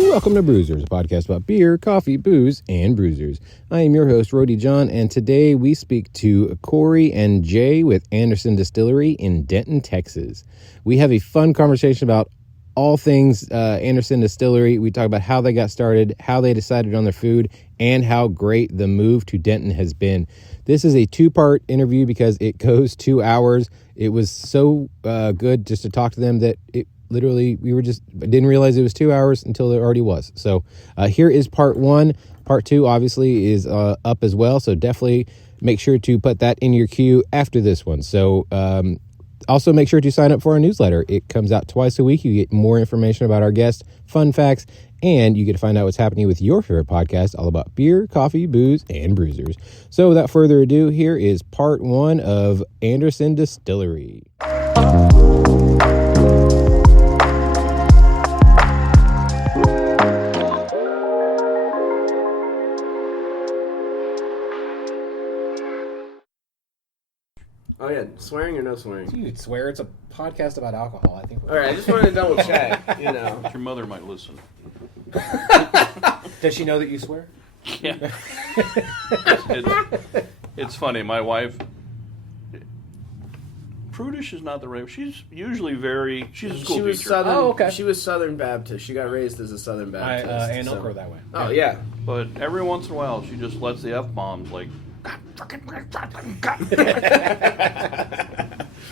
Welcome to Brewsers, a podcast about beer, coffee, booze, and bruisers. I am your host, Rody John, and today we speak to Corey and Jay with Anderson Distillery in Denton, Texas. We have a fun conversation about all things Anderson Distillery. We talk about how they got started, how they decided on their food, and how great the move to Denton has been. This is a two-part interview because it goes 2 hours. It was so good just to talk to them that it literally, didn't realize it was 2 hours until it already was. So here is part one. Part two, obviously, is up as well. So definitely make sure to put that in your queue after this one. So also make sure to sign up for our newsletter. It comes out twice a week. You get more information about our guests, fun facts, and you get to find out what's happening with your favorite podcast, all about beer, coffee, booze, and bruisers. So without further ado, here is part one of Anderson Distillery. Oh yeah, swearing or no swearing? Dude, swear it's a podcast about alcohol. I think. All right, I just wanted to double check. You know, Your mother might listen. Does she know that you swear? Yeah. It's funny. My wife, prudish is not the right. She's usually she's a school she was teacher. Southern. Oh, okay. She was Southern Baptist. She got raised as a Southern Baptist. And Uncle that way. Oh yeah. But every once in a while, she just lets the F bombs like. And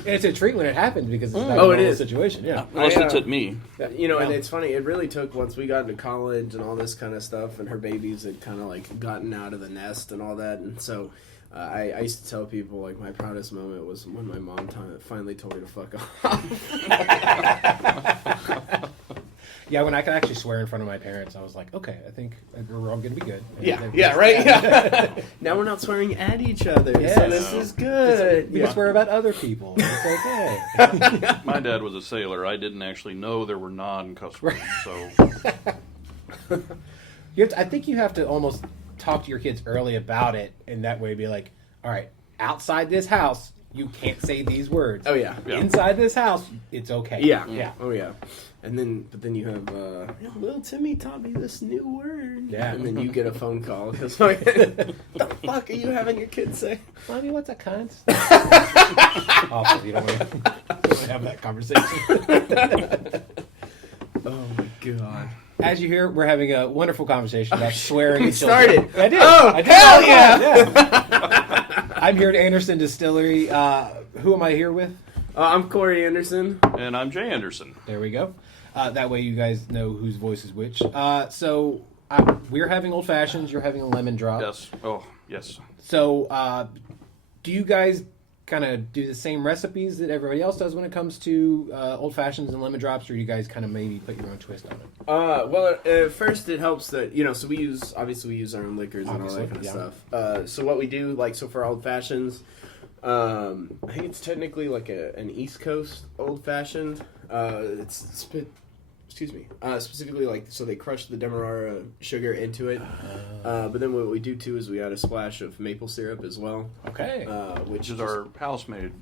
it's a treat when it happens because it's not Oh, a it normal is. situation. Yeah. Unless it's at me. You know, and it's funny. It really took once we got into college and all this kind of stuff, and her babies had kind of like gotten out of the nest and all that, and so. I used to tell people, like, my proudest moment was when my mom finally told me to fuck off. Yeah, when I could actually swear in front of my parents, I was like, okay, I think we're all going to be good. Right? Yeah. Now we're not swearing at each other, so this is good. We can swear about other people. It's okay. My dad was a sailor. I didn't actually know there were non-cuss words, so. I think you have to almost talk to your kids early about it, and that way be like, all right, outside this house, you can't say these words. Oh, yeah. Inside this house, it's okay. Yeah. Oh, yeah. But then you have, little Timmy taught me this new word. Yeah. And then you get a phone call because, what the fuck are you having your kids say? Mommy, what's a cunt? Awful. You don't want to have that conversation. Oh, my God. As you hear, we're having a wonderful conversation about swearing. We started. I did. Oh, hell yeah! I'm here at Anderson Distillery. Who am I here with? I'm Corey Anderson. And I'm Jay Anderson. There we go. That way you guys know whose voice is which. So we're having old fashions. You're having a lemon drop. Yes. Oh, yes. So do you guys kind of do the same recipes that everybody else does when it comes to old fashions and lemon drops, or do you guys kind of maybe put your own twist on it? Well, first it helps that, so we use our own liquors and all that kind of stuff. So what we do, so for old fashions, I think it's technically like an East Coast old fashioned. Specifically so they crush the Demerara sugar into it. But then what we do too is we add a splash of maple syrup as well. Okay. Which is our house-made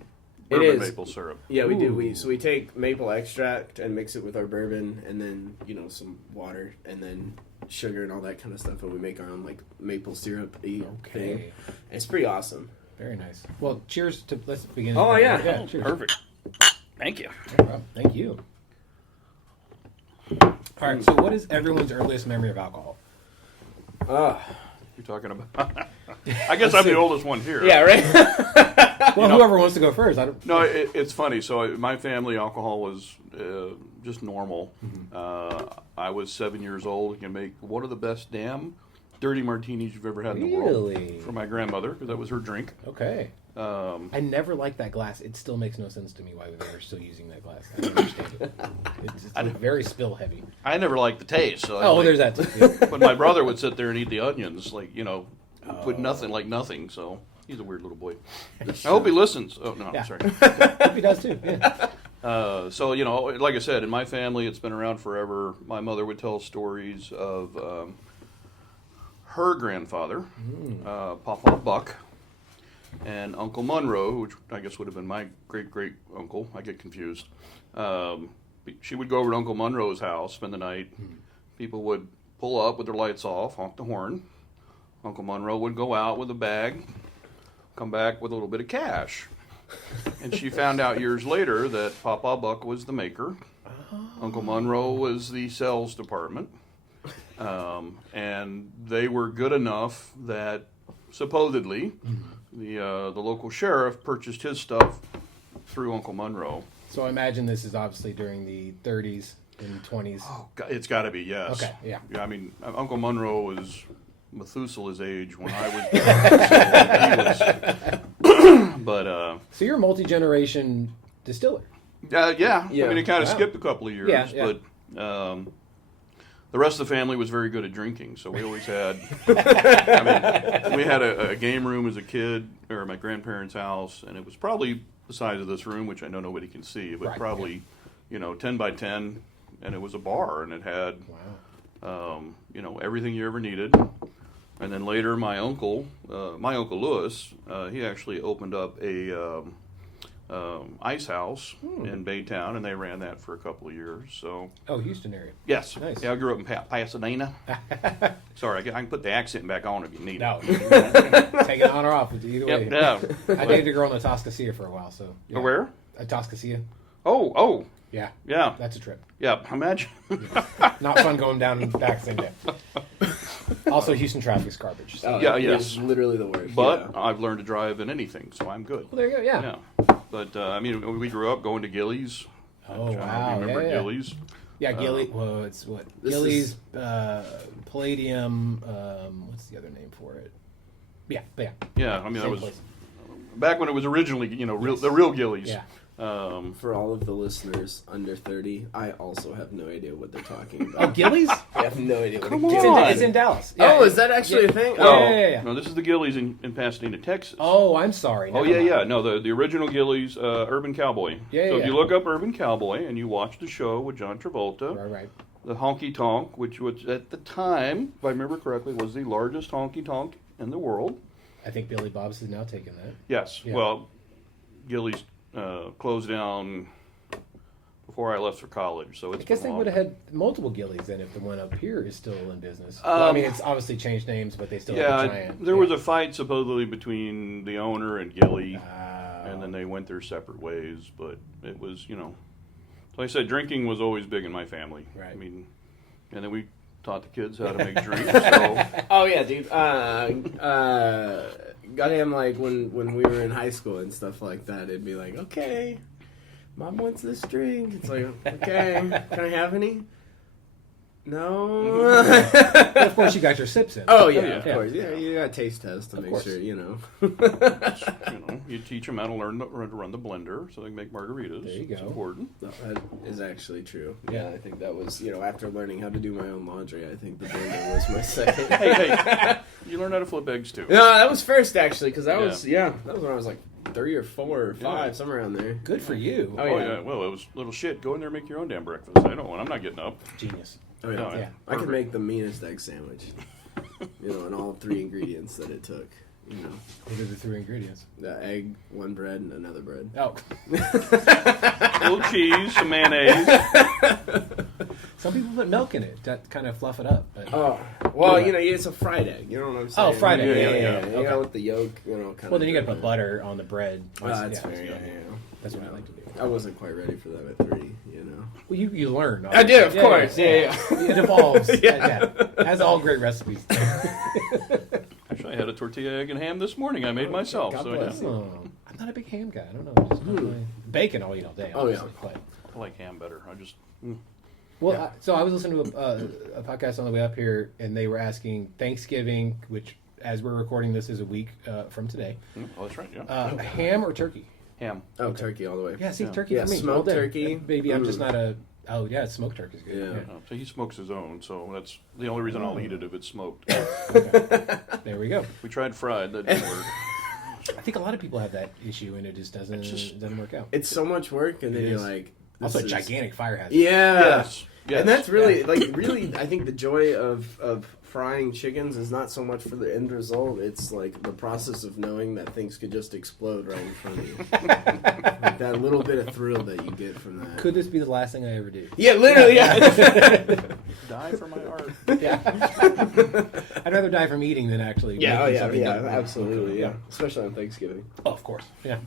It bourbon is. maple syrup. Yeah, we do. We take maple extract and mix it with our bourbon, and then some water, and then sugar and all that kind of stuff, and we make our own maple syrup thing. It's pretty awesome. Very nice. Well, cheers to. Let's begin. Oh yeah, cheers. Perfect. Thank you. Thank you. All right. So, what is everyone's earliest memory of alcohol? You're talking about. I guess I'm the oldest one here. Yeah, right. Well, whoever wants to go first. No, it's funny. So my family, alcohol was just normal. Mm-hmm. I was 7 years old and can make one of the best damn dirty martinis you've ever had in the world. Really? For my grandmother, because that was her drink. Okay. I never liked that glass. It still makes no sense to me why they're still using that glass. I don't understand it. It's very spill heavy. I never liked the taste. So there's that too. Yeah. But my brother would sit there and eat the onions, with nothing. So he's a weird little boy. I hope he listens. Oh no, Yeah. sorry. Hope he does too. Yeah. So like I said, in my family, it's been around forever. My mother would tell stories of her grandfather, Papa Buck, and Uncle Monroe, which I guess would have been my great-great-uncle. I get confused. She would go over to Uncle Monroe's house, spend the night, people would pull up with their lights off, honk the horn. Uncle Monroe would go out with a bag, come back with a little bit of cash. And she found out years later that Papa Buck was the maker. Uncle Monroe was the sales department. And they were good enough that supposedly the local sheriff purchased his stuff through Uncle Monroe. So I imagine this is obviously during the 30s and 20s. Oh, it's got to be, yes. Okay, yeah. I mean, Uncle Monroe was Methuselah's age when I was born. But so you're a multi-generation distiller. yeah. Yeah. I mean, it kind of Wow. skipped a couple of years, Yeah. but the rest of the family was very good at drinking, so we always had. I mean, we had a game room as a kid, or at my grandparents' house, and it was probably the size of this room, which I know nobody can see, but Right, probably 10 by 10, and it was a bar, and it had everything you ever needed. And then later, my uncle Lewis, he actually opened up a ice house in Baytown, and they ran that for a couple of years. So, Houston area. yes, Nice. yeah, I grew up in Pasadena. Sorry, I can put the accent back on if you need No, it. take it on or off. Either way. Yep, yeah. I dated a girl in Atascocita for a while, so. Yeah. Where? Atascocita. Oh, Yeah, yeah, that's a trip. yeah. Imagine. Not fun going down and back the same day. Also, Houston traffic's garbage. So. Oh, Yeah, it's yes. literally the worst. But yeah. I've learned to drive in anything, so I'm good. Well, there you go. Yeah. Yeah. But I mean, we grew up going to Gillies. Oh, I don't know if wow. you remember Yeah. Gillies? Yeah, Gilly. Well, it's what? This Gillies, Palladium. What's the other name for it? Yeah. Yeah, I mean, that Same was place. back when it was originally, the real Gillies. Yeah. For all of the listeners under 30, I also have no idea what they're talking Oh, about. Gillies? I have no idea what Come a on. Gillies It's in Dallas. Oh, is that actually a thing? Yeah, Oh, yeah. No, this is the Gillies in Pasadena, Texas. Oh, I'm sorry. Oh, Never yeah, mind. yeah. No, the original Gillies, Urban Cowboy. Yeah, so yeah. if you look up Urban Cowboy and you watch the show with John Travolta, Right. the honky tonk, which was at the time, if I remember correctly, was the largest honky tonk in the world. I think Billy Bob's has now taken that. Yes. Yeah. Well, Gillies closed down before I left for college, so it's I guess been they long. would have had multiple Gillies then if the one up here is still in business. Well, I mean, it's obviously changed names, but they still have a Yeah, giant. there was a fight supposedly between the owner and Gilly, Oh. and then they went their separate ways. But it was, like I said, drinking was always big in my family. Right. I mean, and then we taught the kids how to make drinks. So Oh yeah, dude. Goddamn, like when we were in high school and stuff like that, it'd be like, okay, Mom wants this drink. It's like, okay, can I have any? No. Of course, you got your sips in. Oh yeah, yeah. of course. Yeah, you got a taste test to Of make course. sure you know. you teach them how to learn to run the blender so they can make margaritas. There you It's go. important. That is actually true. Yeah. Yeah, I think that was after learning how to do my own laundry, I think the blender was my second. Hey, you learn how to flip eggs too. No, that was first actually, because that Yeah. was that was when I was like 3 or 4 or 5, Yeah. somewhere around there. Good for you. Oh, Oh yeah. yeah. Well, it was little shit. Go in there and make your own damn breakfast. I don't. I'm not getting up. Genius. Oh yeah, No, Yeah. I could perfect. make the meanest egg sandwich. And all 3 ingredients that it took. What are the 3 ingredients? The egg, 1 bread, and another bread. Oh, A little cheese, some mayonnaise. some people put milk in it to kind of fluff it up. But Oh, well, it's a fried egg. You know what I'm saying? Oh, fried egg, yeah. You Okay. know, with the yolk, kind of. well, then you got to put butter on the bread. Oh, that's Yeah, fair. Yeah. That's what I like to do. I wasn't quite ready for that at 3. Well, you learn. I did, of Yeah, course. yeah. It evolves. Yeah. As all great recipes. do. Actually, I had a tortilla, egg, and ham this morning. I made myself. God So bless. yeah. Oh, I'm not a big ham guy. I don't know. Just not my- bacon I'll eat all day. Oh, yeah. honestly, but- I like ham better. Well, so I was listening to a podcast on the way up here, and they were asking Thanksgiving, which, as we're recording this, is a week from today. Oh, that's right. Yeah. Ham or turkey? Ham. Oh, turkey all the way. Yeah, see, Yeah. turkey Yeah, for me. smoked all day. turkey. Maybe I'm just Mm. not a. Oh yeah, smoked turkey's good. Yeah. So he smokes his own, so that's the only reason I'll eat it if it's smoked. There we go. We tried fried, that didn't work. I think a lot of people have that issue, and it just doesn't doesn't work out. It's so much work, and then It you're is. like... Also, a this is- gigantic fire hazard. Yeah. Yes. And that's really, I think the joy of frying chickens is not so much for the end result. It's like the process of knowing that things could just explode right in front of you. Like that little bit of thrill that you get from that. Could this be the last thing I ever do? Yeah, literally, yeah. Die for my art. Yeah. I'd rather die from eating than actually. Yeah, making something that- absolutely, yeah. Especially on Thanksgiving. Oh, of course. Yeah.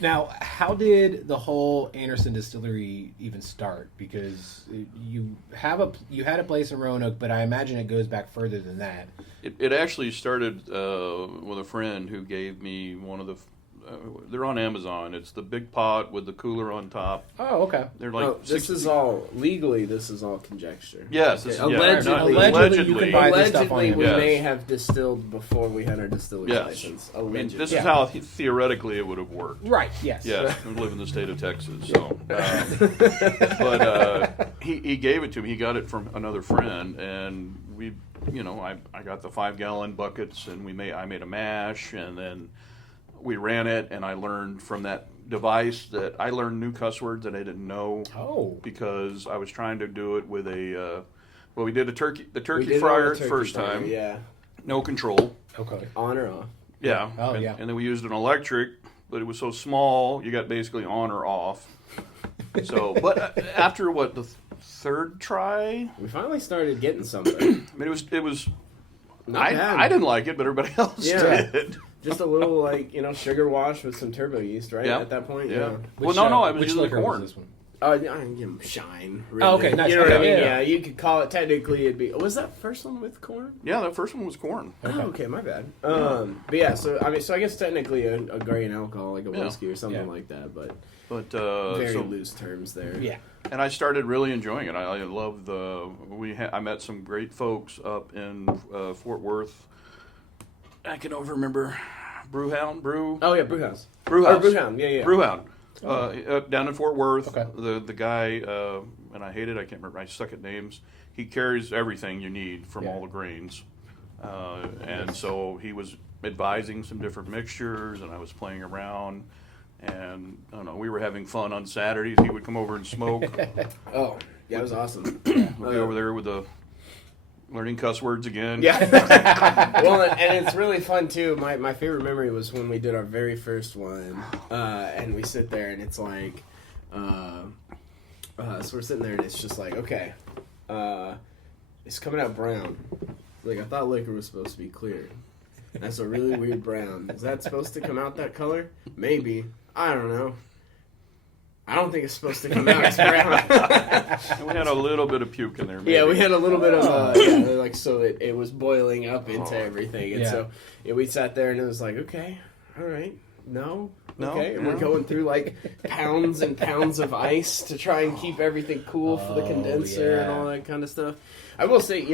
Now, how did the whole Anderson Distillery even start? Because you had a place in Roanoke, but I imagine it goes back further than that. It actually started with a friend who gave me one of the. They're on Amazon. It's the big pot with the cooler on top. Oh, okay. They're like No, this is all legally. This is all conjecture. Yes, this is- Allegedly, Allegedly, you can buy this stuff on allegedly, we Amazon. may Yes. have distilled before we had our distillery Yes. license. I mean, Allegedly. this is how theoretically it would have worked. Right. Yes. Yes, we live in the state of Texas, so. But he gave it to me. He got it from another friend, and we, I got the 5-gallon buckets, and I made a mash, and then we ran it, and I learned from that device that I learned new cuss words that I didn't know. Oh. Because I was trying to do it with a. We did the turkey We did it fryer on the first fryer, time. Yeah. No control. Okay. On or off. Yeah. Oh, and, yeah. And then we used an electric, but it was so small, you got basically on or off. So, but after the third try, We finally started getting something. I mean, it was. Not bad. I didn't like it, but everybody else Yeah. did. Just a little, sugar wash with some turbo yeast, right? Yeah. At that point, Yeah. Which, Well, no, I was which using the liquor was corn. this one? I give them shine. Really. Oh, okay, nice. You know what I Okay, mean? yeah. Yeah, you could call it, technically, it'd be. Was that first one with corn? Yeah, that first one was corn. Oh, okay, my bad. But yeah, so I guess technically a grain alcohol, like a Yeah. whiskey or something Yeah. like that, but But very so, loose terms there. Yeah. and I started really enjoying it. I love I met some great folks up in Fort Worth. I can never remember Brewhouse. Oh yeah, Brewhouse. Brewhouse. Or Brewhound, yeah. Brewhound. Down in Fort Worth, Okay. the guy, and I hate it, I can't remember, I suck at names. He carries everything you need from Yeah. all the grains. And so he was advising some different mixtures, and I was playing around. And I don't know, we were having fun on Saturdays. He would come over and smoke. Oh, yeah, it was awesome. We'd be over there with learning cuss words again. Yeah. Well, and it's really fun too. My favorite memory was when we did our very first one, and we sit there and it's like, so we're sitting there and it's just like, okay, it's coming out brown. Like I thought liquor was supposed to be clear. That's a really weird brown. Is that supposed to come out that color? Maybe. I don't know. I don't think it's supposed to come out as brown. And we had a little bit of puke in there. Maybe. Yeah, we had a little bit of, so it was boiling up into everything. And so we sat there and it was like, okay, all right, no, okay. And we're going through like pounds and pounds of ice to try and keep everything cool for the condenser and all that kind of stuff. I will say,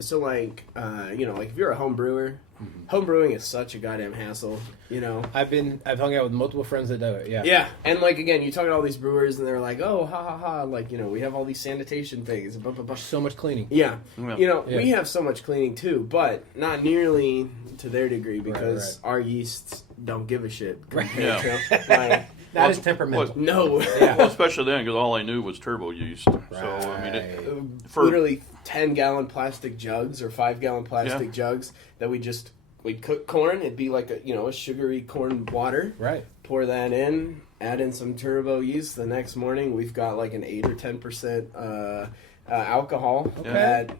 so like if you're a home brewer, home brewing is such a goddamn hassle, I've hung out with multiple friends that do it. Yeah. Yeah, and like again, you talk to all these brewers, and they're like, "Oh, ha ha ha!" Like we have all these sanitation things. Blah, blah, blah. So much cleaning. Yeah, Yeah. we have so much cleaning too, but not nearly to their degree because our yeasts don't give a shit. Yeah. Like, That is temperamental. no, Well, especially then, because all I knew was turbo yeast. So I mean, literally 10-gallon plastic jugs or 5-gallon plastic jugs that we'd cook corn. It'd be like a sugary corn water. Right. Pour that in, add in some turbo yeast. The next morning, we've got like an 8 or 10% alcohol. Okay. That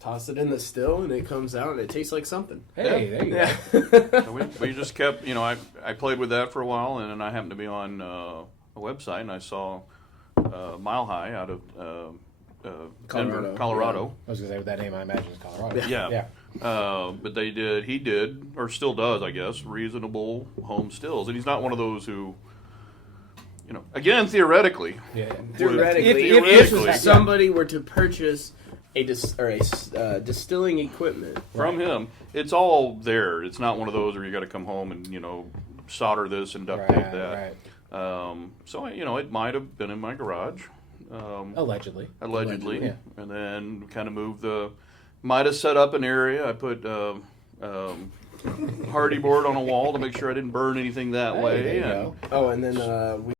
toss it in the still, and it comes out, and it tastes like something. Hey, there you go. So we just kept, I played with that for a while, and then I happened to be on a website, and I saw Mile High out of Denver, Colorado. I was going to say, with that name, I imagine it's Colorado. Yeah. But he did, or still does, I guess, reasonable home stills. And he's not one of those who, again, theoretically. Yeah. Theoretically, if somebody were to purchase a distilling equipment From him, it's all there. It's not one of those where you got to come home and, solder this and duct tape that. Right. So, it might have been in my garage. Allegedly. Yeah. And then kind of might have set up an area. I put hardy board on a wall to make sure I didn't burn anything that way. There you go. Oh, and then we